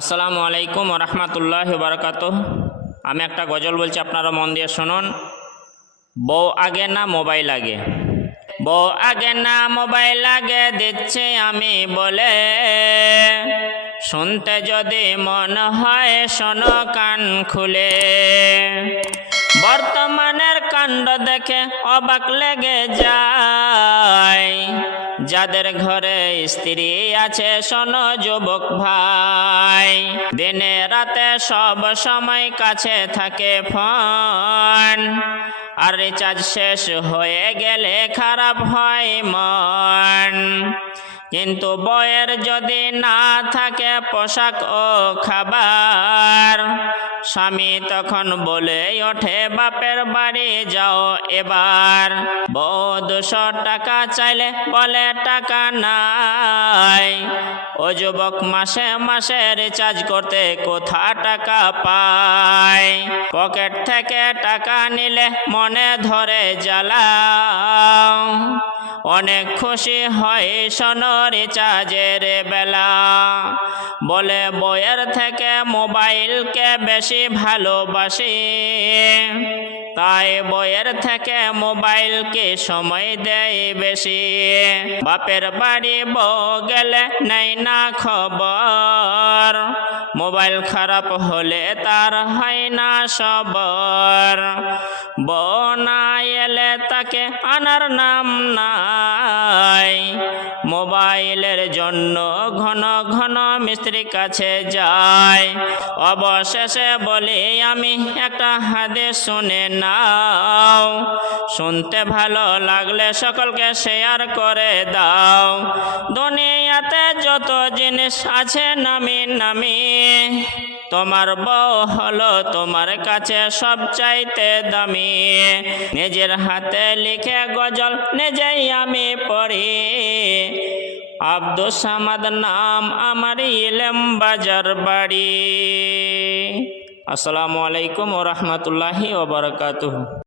আসসালামু আলাইকুম রহমতুল্লাহ বারকাত আমি একটা গজল বলছি, আপনারা মন দিয়ে শুনুন। বউ আগে না মোবাইল আগে? বউ আগে না মোবাইল আগে দিচ্ছে আমি বলে। শুনতে যদি মন হয়, শোনো কান খুলে। বর্তমানের কাণ্ড দেখে অবাক লেগে যায়। যাদের ঘরে স্ত্রী আছে, শোনো যুবক ভাই। দিনে রাতে সব সময় কাছে থাকে ফোন। আর রিচার্জ শেষ হয়ে গেলে খারাপ হয় মন। কিন্তু বয়ের যদি না থাকে পোশাক ও খাবার স্বামী তখন বলে, ওঠে বাপের বাড়ি যাও এবার। বউ দুশো টাকা চাইলে বলে, টাকা নাই। ও যুবক মাসে মাসে রিচার্জ করতে কোথা টাকা পায়? পকেট থেকে টাকা নিলে মনে ধরে জ্বালাও। অনেক খুশি হয় শোনো রিচার্জের বেলা। বলে বইয়ের থেকে মোবাইলকে বেশি ভালোবাসি। তাই বইয়ের থেকে মোবাইলকে সময় দেয় বেশি। বাপের বাড়ি বউ গেলে নাই না খবর। মোবাইল খারাপ হলে তার হয় না সবর। বউ না এলে তাকে আনার নাম নাই। মোবাইলের জন্য ঘন ঘন মিস্ত্রি কাছে যায়। অবশেষে বলি, আমি একটা হাদে শুনে নাও। শুনতে ভালো লাগলে সকলকে শেয়ার করে দাও। দুনিয়াতে যত জিনিস আছে নামি নামি, তোমার বউ হলো তোমার কাছে সব চাইতে দামি। নিজের হাতে লিখে গজল নিজেই আমি পড়ি। আব্দুল সামাদ নাম আমার ইলেম বাজার বাড়ি। আসসালামু আলাইকুম রহমতুল্লাহি ওবরকাতুহ